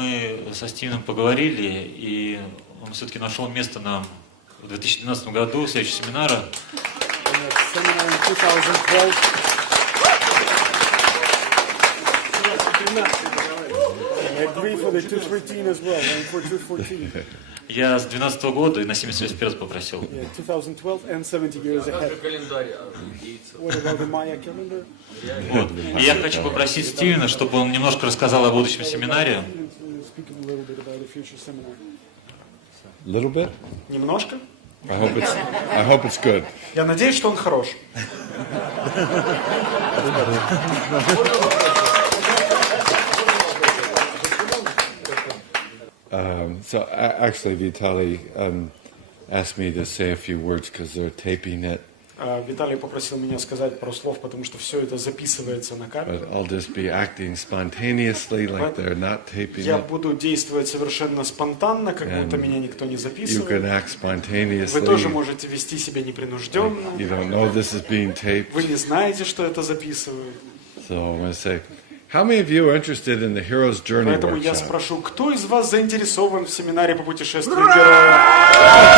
мы со Стивеном поговорили, и он все-таки нашел место нам в 2012 году, в следующем семинаре. Я с 2012 года и на 70 лет вперед попросил. Вот. И я хочу попросить Стивена, чтобы он немножко рассказал о будущем семинаре. Little bit? Немножко? I hope it's good. Я надеюсь, что он хорош. So actually, Vitaly asked me to say a few words because they're taping it. Виталий попросил меня сказать пару слов, потому что все это записывается на камеру. But I'll just be acting spontaneously, like they're not taping Я it. буду действовать совершенно спонтанно, как будто меня никто не You записывает. can act spontaneously. Вы тоже можете вести себя непринужденно. You don't know this is being taped. Вы не знаете, что это записывают. So I'm going to say, how many of you are interested in the Hero's Journey Поэтому я workshop? спрошу, кто из вас заинтересован в семинаре по путешествию героя?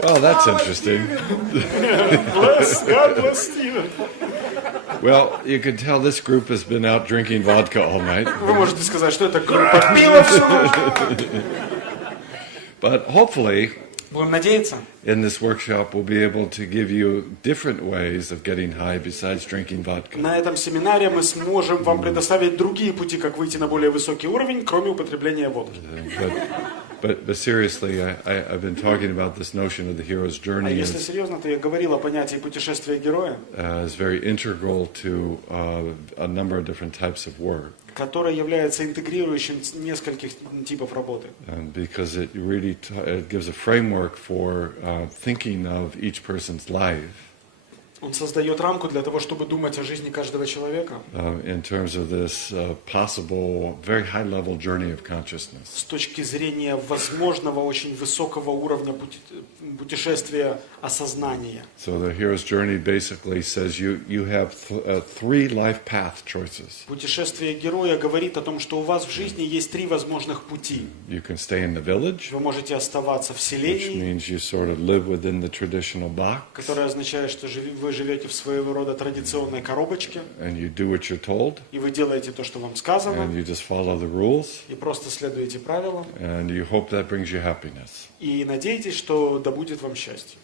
Well, that's interesting. God bless Steven. Well, you can tell this group has been out drinking vodka all night. Вы можете сказать, что это группа пива всю ночь. But hopefully, Будем надеяться. in this workshop, we'll be able to give you different ways of getting high besides drinking vodka. На этом семинаре мы сможем вам предоставить другие пути, как выйти на более высокий уровень, кроме употребления водки. But seriously, I've been talking about this notion of the hero's А journey если as серьезно, то я говорил о понятии путешествия героя, very integral to a number of different types of work. которое является интегрирующим нескольких типов работы. Because it really it gives a framework for thinking of each person's life. Он создает рамку для того, чтобы думать о жизни каждого человека. In terms of this possible, very high-level journey of consciousness. С точки зрения возможного очень высокого уровня путешествия осознания. So the hero's journey basically says you have three life path choices. Путешествие героя говорит о том, что у вас в жизни есть три возможных пути. You can stay in the village, Вы можете оставаться в which селении, means you sort of live within the traditional box, которое означает, что вы живете в своего рода традиционной коробочке, and you do what you're told, и вы делаете то, что вам сказано, and you just follow the rules, и просто следуете правилам, and you hope that brings you happiness. и надеетесь, что да будет вам счастье.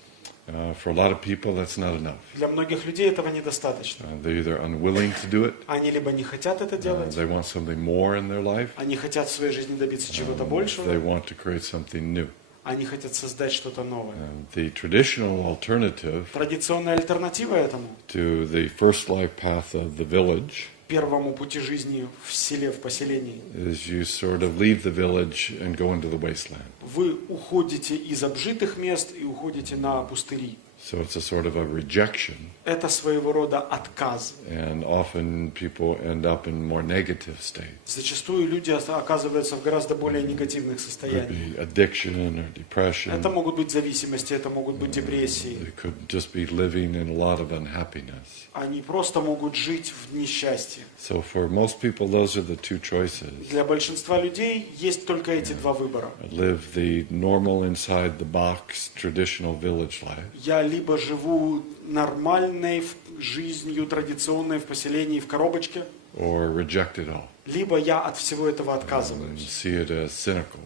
For a lot of people, that's not enough. Для многих людей этого недостаточно. They're either unwilling to do it, Они либо не хотят это делать, they want something more in their life, они хотят в своей жизни добиться чего-то they большего, want to create something new. они хотят создать что-то новое. The traditional alternative Традиционная альтернатива этому, to the first life path of the village первому пути жизни в селе, в поселении, is you sort of leave the village and go into the wasteland. вы уходите из обжитых мест и уходите на пустыри. So it's a sort of a rejection, Это своего рода отказ. and often people end up in more negative states. Зачастую люди оказываются в гораздо более негативных It could состояниях. be addiction or depression. Это могут быть зависимости, это могут быть депрессии. They could just be living in a lot of unhappiness. Они просто могут жить в несчастье. So for most people, those are the two choices. Для большинства людей есть только эти два выбора. Live the normal inside the box traditional village life, Я либо живу нормальной жизнью, традиционной в поселении, в коробочке, or reject it all. либо я от всего этого And отказываюсь. see it as cynical,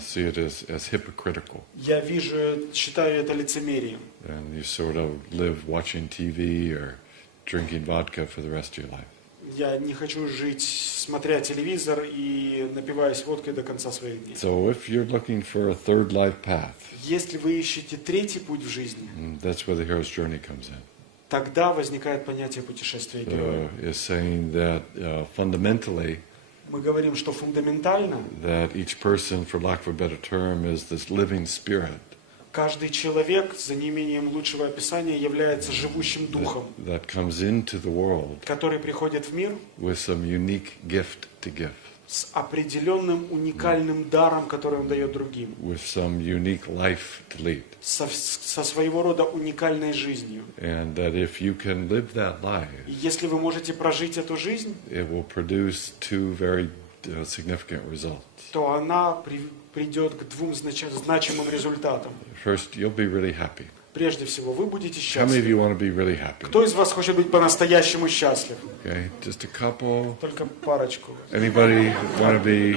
see it as hypocritical. Я считаю это лицемерием. And you sort of live watching TV or drinking vodka for the rest of your life. Я не хочу жить, смотря телевизор и напиваясь водкой до конца своих дней. So if you're looking for a third life path, Если вы ищете третий путь в жизни, that's where the hero's journey comes in. тогда возникает понятие путешествия героя. Is saying that fundamentally Мы говорим, что фундаментально that each person, for lack of a better term, is this living spirit каждый человек, за неимением лучшего описания, является живущим духом, that comes into the world который приходит в мир with some unique gift to give. с определенным уникальным даром, который он дает другим, with some unique life to lead. со своего рода уникальной жизнью. And that if you can live that life, И если вы можете прожить эту жизнь, it will produce two very significant results. то она придет к двум значимым результатам. First, you'll be really happy. Прежде всего, вы будете How many of счастливы. you want to be really happy? Кто из вас хочет быть по-настоящему счастлив? Okay, just a couple. Только парочку. Anybody want to be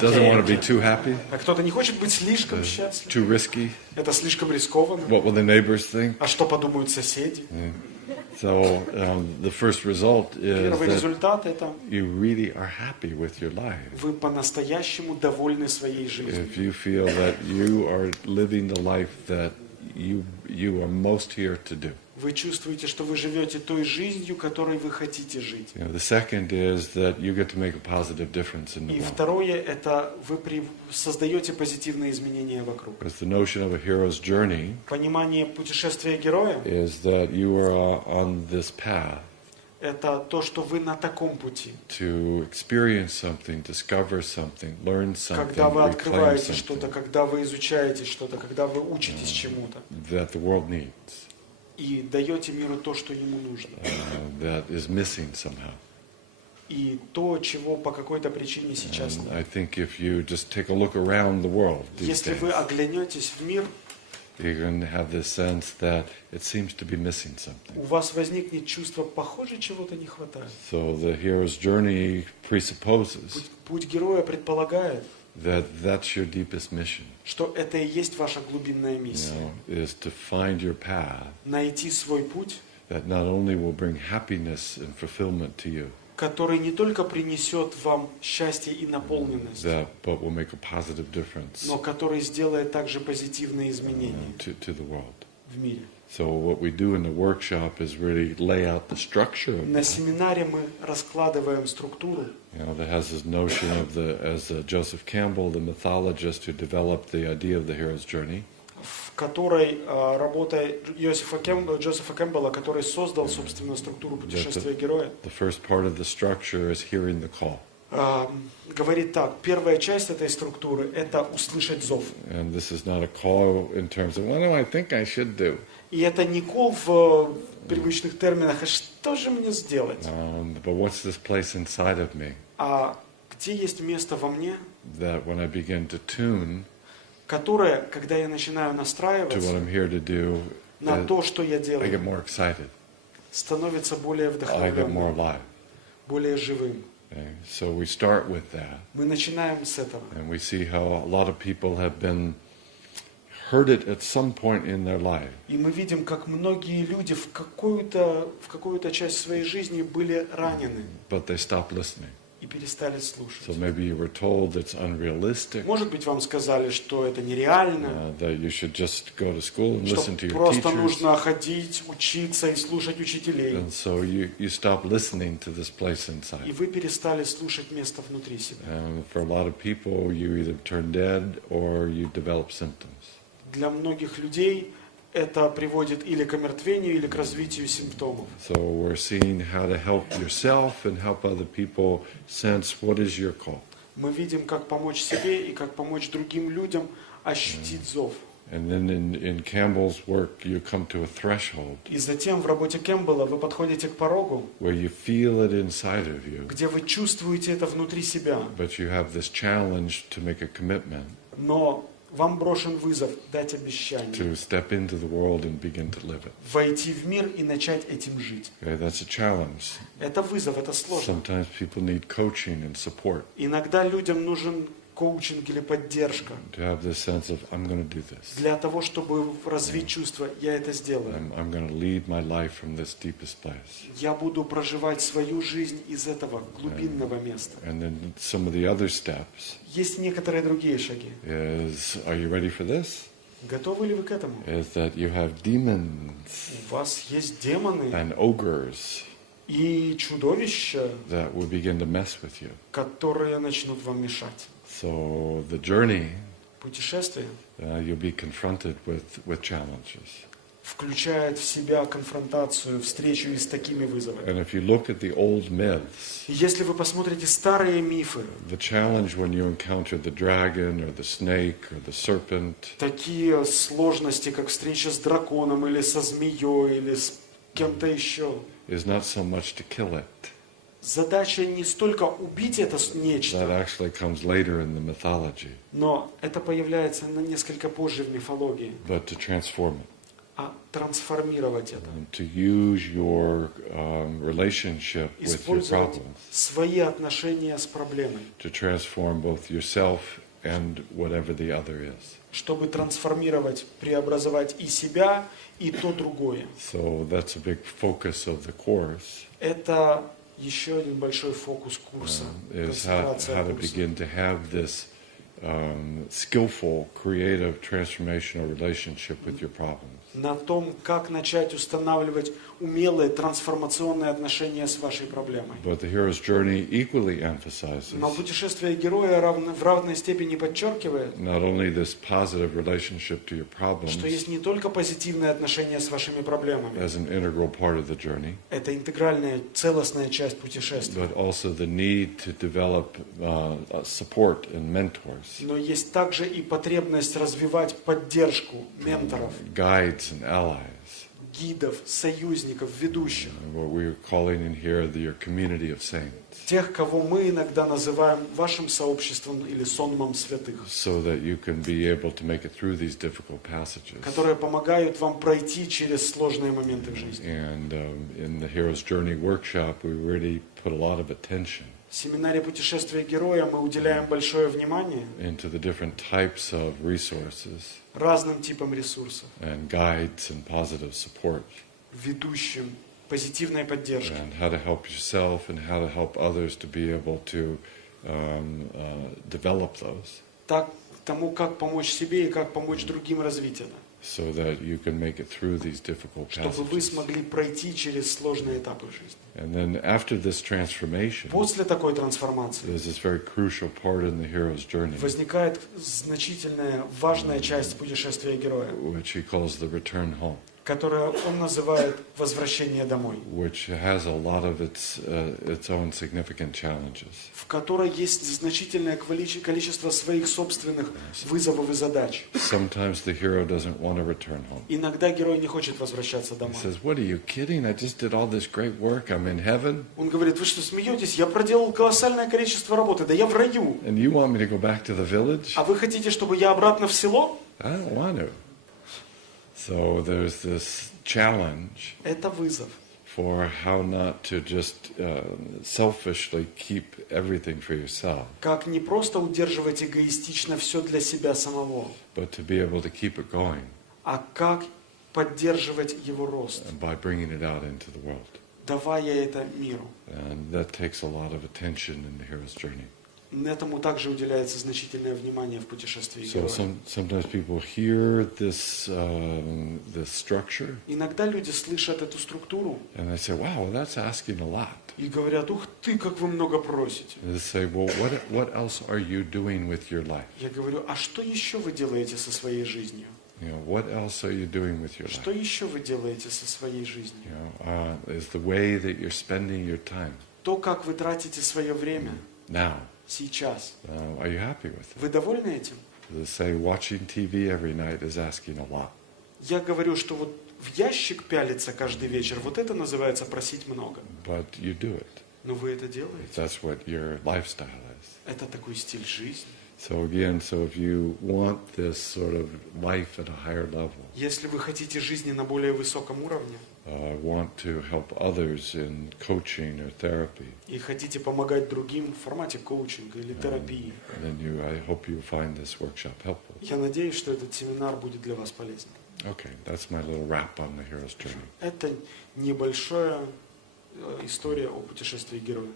doesn't want to be too happy, А кто-то не хочет быть слишком счастлив? too risky? Это слишком рискованно. What will the neighbors think? А что подумают соседи? So the first result is Первый that результат — это you really are happy with your life. вы по-настоящему довольны своей жизнью. If you feel that you are living the life that you are most here to do. Вы чувствуете, что вы живете той жизнью, которой вы хотите жить. You know, the second is that you get to make a positive difference in the И world. второе — это вы создаете позитивные изменения вокруг. Because the notion of a hero's journey Понимание путешествия героя is that you are on this path — это то, что вы на таком пути. to experience something, discover something, learn something, Когда вы reclaim открываете что-то, something когда вы изучаете что-то, когда вы учитесь чему-то. that the world needs, И даете миру то, что ему нужно. that is missing somehow. И то, чего по какой-то причине сейчас And нет. I think if you just take a look around the world these Если вы days, оглянетесь в мир, you're going to have this sense that it seems to be missing something. у вас возникнет чувство, похоже, чего-то не хватает. So the hero's journey presupposes Путь героя предполагает, that that's your deepest mission, что это и есть ваша глубинная you миссия. know, is to find your path Найти свой путь, that not only will bring happiness and fulfillment to you, который не только принесет вам счастье и наполненность, but will make a positive difference но который сделает также позитивные изменения to the world. в мире. So what we do in the workshop is really lay out the structure of На that. семинаре мы раскладываем структуру, You know, that has this notion of as Joseph Campbell, the mythologist who developed the idea of the hero's journey, в которой работа Джозефа Кэмбелла, который создал, собственно, структуру путешествия героя, the first part of the structure is hearing the call. говорит так: первая часть этой структуры — это услышать зов. And this is not a call in terms of, what do I think I should do? И это не кол в привычных терминах, а что же мне сделать? But what's this place inside of me А где есть место во мне, that when I begin to tune которое, когда я начинаю to what настраиваться I'm here to do, на то, что я I get делаю, more excited, становится более I get more вдохновленным, alive. более живым. Okay? So we start with that, Мы начинаем с этого. and we see how a lot of people have been heard it at some point in their life, И мы видим, как многие люди в какую-то часть своей жизни были ранены but they stopped listening. и перестали So слушать. maybe you were told it's unrealistic, Может быть, вам сказали, что это нереально, that you should just go to school and что listen to your просто teachers. нужно ходить, учиться и слушать учителей. And so you stop listening to this place И inside. вы перестали слушать место внутри себя. And for a lot of people, you either turn dead or you develop symptoms. Для многих людей это приводит или к омертвению, или к развитию симптомов. So we're seeing how to help yourself and help other people sense what is your call. Мы видим, как помочь себе и как помочь другим людям ощутить зов. And then in Campbell's work, you come to a threshold И затем в работе Кэмбелла вы подходите к порогу, where you feel it inside of you, где вы чувствуете это внутри себя, but you have this challenge to make a commitment но вам брошен вызов дать обещание, to step into the world and begin to live it. войти в мир и начать этим жить. Okay, that's a challenge. Это вызов, это сложно. Sometimes people need coaching and support Иногда людям нужен коучинг или поддержка to have this sense of, I'm going to do this. для того, чтобы развить чувство «я это сделаю». I'm going to lead my life from this deepest place. Я буду проживать свою жизнь из этого глубинного места. And then some of the other steps Есть некоторые другие шаги. is, are you ready for this? Готовы ли вы к этому? Is that you have demons У вас есть демоны and ogres и чудовища, that will begin to mess with you. которые начнут вам мешать. So the journey, Путешествие. you'll be confronted with challenges. включает в себя конфронтацию, встречу и с такими вызовами. And if you look at the old myths, И если вы посмотрите старые мифы, the challenge when you encounter the dragon or the snake or the serpent такие сложности, как встреча с драконом или со змеей или с кем-то еще, is not so much to kill it. задача не столько убить это That нечто, actually comes later in the mythology, но это появляется на несколько позже в мифологии, but to transform it. а трансформировать это, To use your relationship with your использовать problems свои отношения с проблемой, to transform both yourself and whatever the other is. чтобы трансформировать, преобразовать и себя, и то другое. So that's a big focus of the course, Это еще один большой фокус курса, is how концентрация to курса. begin to have this skillful, creative, transformational relationship with your problems. На том, как начать устанавливать умелые трансформационные отношения с вашей проблемой. But the hero's journey equally emphasizes Но путешествие героя в равной степени подчеркивает, not only this positive relationship to your problems что есть не только позитивные отношения с вашими проблемами, as an integral part of the journey, это интегральная, целостная часть путешествия, but also the need to develop support and mentors, но есть также и потребность развивать поддержку менторов, guides and allies, гидов, союзников, ведущих, what we're calling in here your community of saints, тех, кого мы иногда называем вашим сообществом или сонмом святых, so that you can be able to make it through these difficult passages. которые помогают вам пройти через сложные моменты в жизни. And in the Hero's Journey workshop, we really put a lot of attention В семинаре «Путешествие Героя» мы уделяем большое внимание into the different types of resources разным типам ресурсов, and guides and positive support, ведущим, позитивной поддержки, and how to help yourself and how to help others to be able to develop those, тому, как помочь себе и как помочь другим развить это, so that you can make it through these difficult чтобы вы passages. смогли пройти через сложные этапы в жизни. And then after this transformation, После такой трансформации there's this very crucial part in the hero's journey, возникает значительная, важная часть путешествия героя, which he calls the return home, которую он называет «возвращение домой», which has a lot of its own significant challenges. в которой есть значительное количество своих собственных вызовов и задач. Sometimes the hero doesn't want to return home. Иногда герой не хочет возвращаться He домой. says, "What are you kidding? I just did all this great work. I'm in heaven, Он говорит: вы что, смеетесь? Я проделал колоссальное количество работы, да я в раю. and you want me to go back to the village? А вы хотите, чтобы я обратно в село? I don't want to." So there's this challenge Это вызов. for how not to just selfishly keep everything for yourself, Как не просто удерживать эгоистично все для себя самого, but to be able to keep it going а как поддерживать его рост, by bringing it out into the world. давая это миру. And that takes a lot of attention in the hero's journey. Этому также уделяется значительное внимание в путешествии So героя. sometimes people hear this structure Иногда люди слышат эту структуру and they say, "Wow, well, that's asking a lot." и говорят: ух ты, как вы много просите. And they say, "Well, what else are you doing with your life? Я говорю: а что еще вы делаете со своей жизнью? You know, what else are you doing with your Что life? еще вы делаете со своей жизнью? You know, is the way that you're spending your time То, как вы тратите свое время now? сейчас. Are you happy with it?" Вы довольны этим? They say watching TV every night is asking a lot. Я говорю, что вот в ящик пялиться каждый вечер, вот это называется просить много. But you do it. Но вы это делаете. That's what your lifestyle is. Это такой стиль жизни. So again, so if you want this sort of life at a higher level, Если вы хотите жизни на более высоком уровне want to help others in coaching or therapy, и хотите помогать другим в формате коучинга или терапии, then I hope you find this workshop helpful. я надеюсь, что этот семинар будет для вас полезен. Okay, that's my little wrap on the hero's journey. Это небольшая история о путешествии героя.